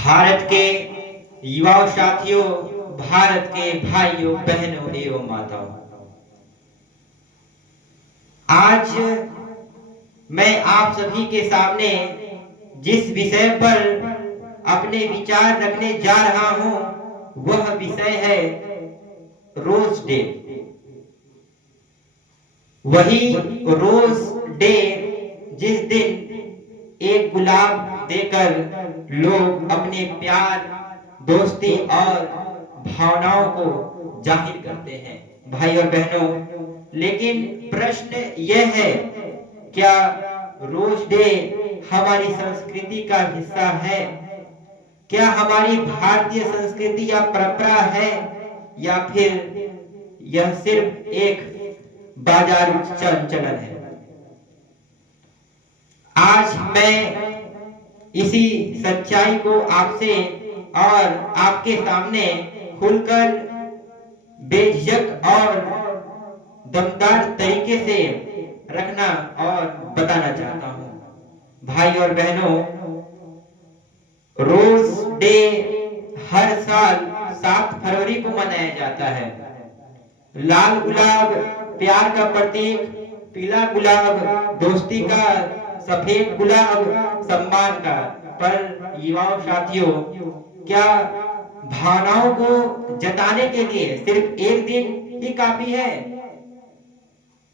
भारत के युवाओं साथियों, भारत के भाइयों बहनों एवं माताओं, आज मैं आप सभी के सामने जिस विषय पर अपने विचार रखने जा रहा हूं वह विषय है रोज डे। वही रोज डे जिस दिन एक गुलाब देकर लोग अपने प्यार, दोस्ती और भावनाओं को जाहिर करते हैं। भाई और बहनों, लेकिन प्रश्न यह है, क्या रोज डे हमारी संस्कृति का हिस्सा है? क्या हमारी भारतीय संस्कृति या परंपरा है, या फिर यह सिर्फ एक बाजारू चलन है? आज मैं इसी सच्चाई को आपसे और आपके सामने खुलकर बेझिझक और दमदार तरीके से रखना और बताना चाहता हूं। भाई और बहनों, रोज डे हर साल 7 फरवरी को मनाया जाता है। लाल गुलाब प्यार का प्रतीक, पीला गुलाब दोस्ती का, सफेद गुलाब सम्मान का। पर युवाओं साथियों, क्या भावनाओं को जताने के लिए सिर्फ एक दिन ही काफी है?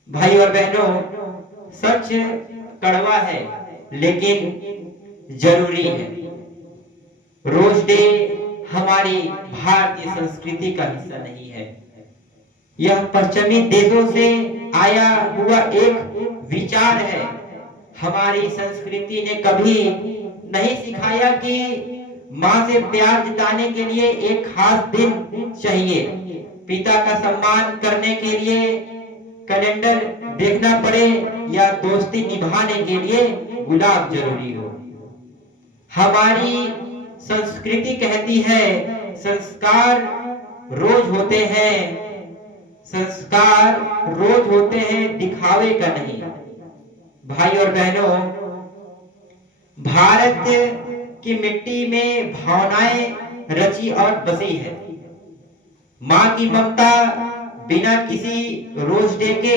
भाई और बहनों, सच कड़वा है लेकिन जरूरी है। रोज डे हमारी भारतीय संस्कृति का हिस्सा नहीं है। यह पश्चिमी देशों से आया हुआ एक विचार है। हमारी संस्कृति ने कभी नहीं सिखाया कि माँ से प्यार जताने के लिए एक खास दिन चाहिए, पिता का सम्मान करने के लिए कैलेंडर देखना पड़े, या दोस्ती निभाने के लिए गुलाब जरूरी हो। हमारी संस्कृति कहती है संस्कार रोज होते हैं, संस्कार रोज होते हैं, दिखावे का नहीं। भाई और बहनों, भारत की मिट्टी में भावनाएं रची और बसी है। माँ की ममता बिना किसी रोज डे के,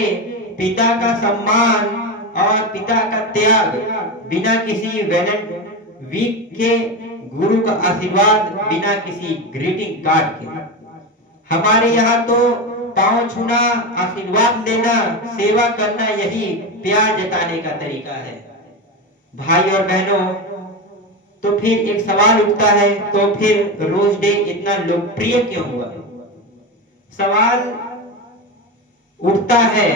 पिता का सम्मान और पिता का त्याग बिना किसी वैलेंटाइन वीक के, गुरु का आशीर्वाद बिना किसी ग्रीटिंग कार्ड के। हमारे यहाँ तो पांव छूना, आशीर्वाद लेना, सेवा करना, यही प्यार जताने का तरीका है। भाई और बहनों, तो फिर एक सवाल उठता है, तो फिर रोज डे इतना लोकप्रिय क्यों हुआ? सवाल उठता है,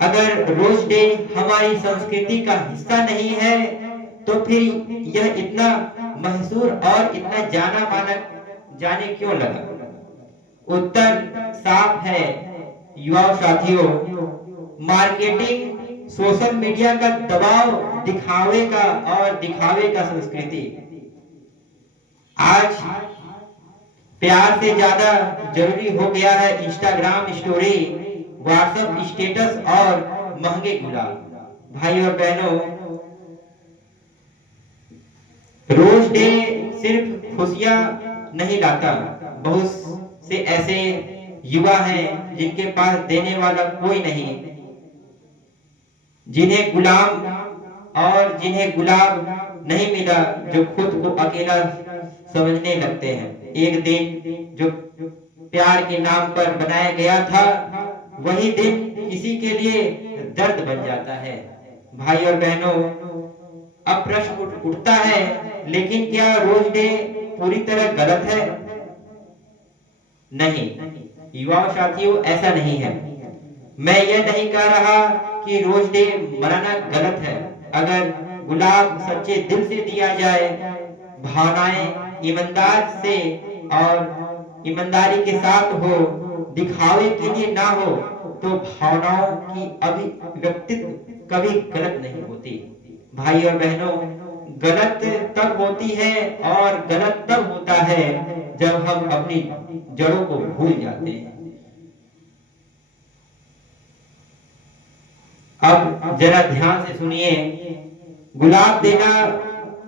अगर रोज डे हमारी संस्कृति का हिस्सा नहीं है तो फिर यह इतना मशहूर और इतना जाना माना जाने क्यों लगा? उत्तर साफ है युवा साथियों, मार्केटिंग, सोशल मीडिया का दबाव, दिखावे का और दिखावे का संस्कृति। आज प्यार से ज्यादा जरूरी हो गया है इंस्टाग्राम स्टोरी, व्हाट्सएप स्टेटस और महंगे गुलाब। भाई और बहनों, रोज डे सिर्फ खुशियां नहीं लाता। बहुत से ऐसे युवा हैं जिनके पास देने वाला कोई नहीं, जिन्हें गुलाब नहीं मिला, जो खुद को अकेला समझने लगते हैं। एक दिन जो प्यार के नाम पर बनाया गया था, वही दिन किसी के लिए दर्द बन जाता है। भाई और बहनों, अब प्रश्न उठता है, लेकिन क्या रोज डे पूरी तरह गलत है? नहीं युवा साथियों, ऐसा नहीं है। मैं यह नहीं कह रहा कि रोज डे मनाना गलत है। अगर गुलाब सच्चे दिल से दिया जाए, भावनाएं ईमानदार से और ईमानदारी के साथ हो, दिखावे के लिए ना हो, तो भावनाओं की अभिव्यक्ति कभी गलत नहीं होती। भाई और बहनों, गलत तब होती है और गलत तब होता है जब हम अपनी जड़ों को भूल जाते हैं। अब जरा ध्यान से सुनिए, गुलाब देना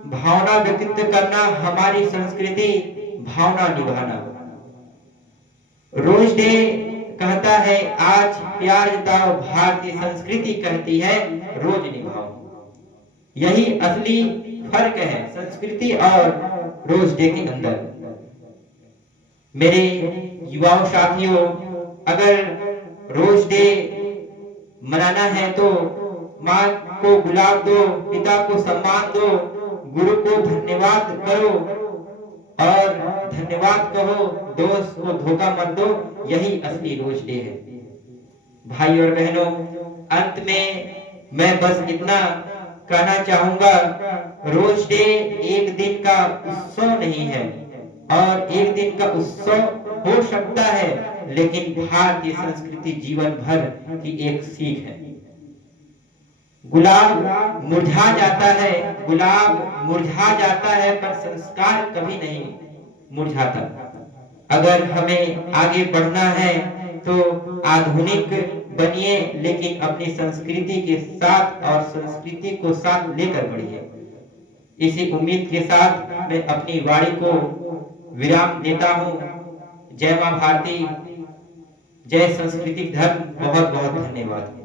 भावना व्यक्तित्व करना, हमारी संस्कृति भावना निभाना। रोज डे कहता है आज प्यार जताओ, भारतीय संस्कृति कहती है रोज निभाओ। यही असली फर्क है संस्कृति और रोज डे के अंदर। मेरे युवाओं साथियों, अगर रोज डे मनाना है तो माँ को गुलाब दो, पिता को सम्मान दो, गुरु को धन्यवाद करो और धन्यवाद कहो, दोस्त को धोखा मत दो। यही असली रोज डे है। भाई और बहनों, अंत में मैं बस इतना कहना चाहूंगा, रोज डे एक दिन का उत्सव नहीं है, और एक दिन का उत्सव हो सकता है, लेकिन भारतीय संस्कृति जीवन भर की एक सीख है। गुलाब मुरझा जाता है, गुलाब मुरझा जाता है, पर संस्कार कभी नहीं मुरझाता। अगर हमें आगे बढ़ना है तो आधुनिक बनिए, लेकिन अपनी संस्कृति के साथ और संस्कृति को साथ लेकर बढ़िए। इसी उम्मीद के साथ मैं अपनी वाणी को विराम देता हूँ। जय मां भारती, जय सांस्कृतिक धर्म। बहुत बहुत धन्यवाद।